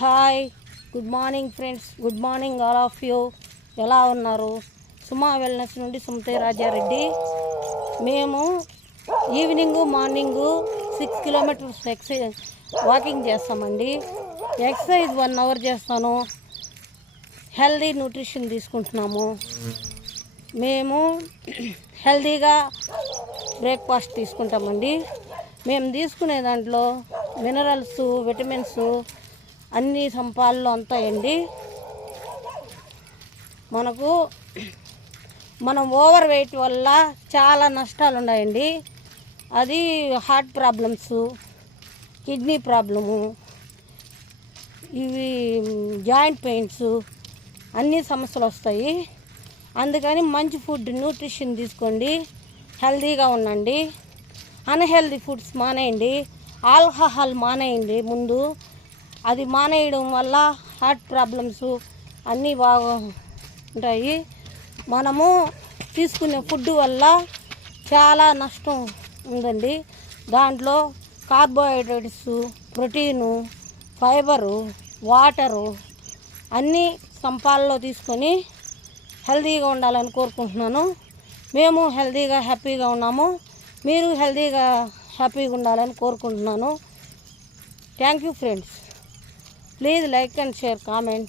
Hi, good morning friends. Good morning all of you. ఎలా ఉన్నారు? సుమా wellness నుండి సుమతి రాజారెడ్డి. మేము ఈవినింగు మార్నింగు 6 కిలోమీటర్స్ వాకింగ్ చేస్తామండి. ఎక్సర్సైజ్ 1 అవర్ చేస్తాను. హెల్దీ న్యూట్రిషన్ తీసుకుంటున్నాము. మేము హెల్దీగా బ్రేక్ఫాస్ట్ తీసుకుంటామండి. మేము తీసుకునే దాంట్లో మినరల్స్, విటమిన్స్ అన్ని సంపాల్లో ఉంటాయండి. మనం ఓవర్ వెయిట్ వల్ల చాలా నష్టాలు ఉన్నాయండి. అది హార్ట్ ప్రాబ్లమ్స్, కిడ్నీ ప్రాబ్లము, ఇవి జాయింట్ పెయిన్స్, అన్ని సమస్యలు వస్తాయి. అందుకని మంచి ఫుడ్, న్యూట్రిషన్ తీసుకోండి, హెల్తీగా ఉండండి. అన్హెల్దీ ఫుడ్స్ మానేయండి. ఆల్కహాల్ మానేయండి ముందు. అది మానేయడం వల్ల హార్ట్ ప్రాబ్లమ్స్ అన్నీ బాగా ఉంటాయి. మనము తీసుకునే ఫుడ్ వల్ల చాలా నష్టం ఉందండి. దాంట్లో కార్బోహైడ్రేట్స్, ప్రోటీను, ఫైబరు, వాటరు అన్నీ సంపాల్లో తీసుకొని హెల్తీగా ఉండాలని కోరుకుంటున్నాను. మేము హెల్తీగా హ్యాపీగా ఉన్నాము. మీరు హెల్తీగా హ్యాపీగా ఉండాలని కోరుకుంటున్నాను. Thank you friends. Please like and share, comment.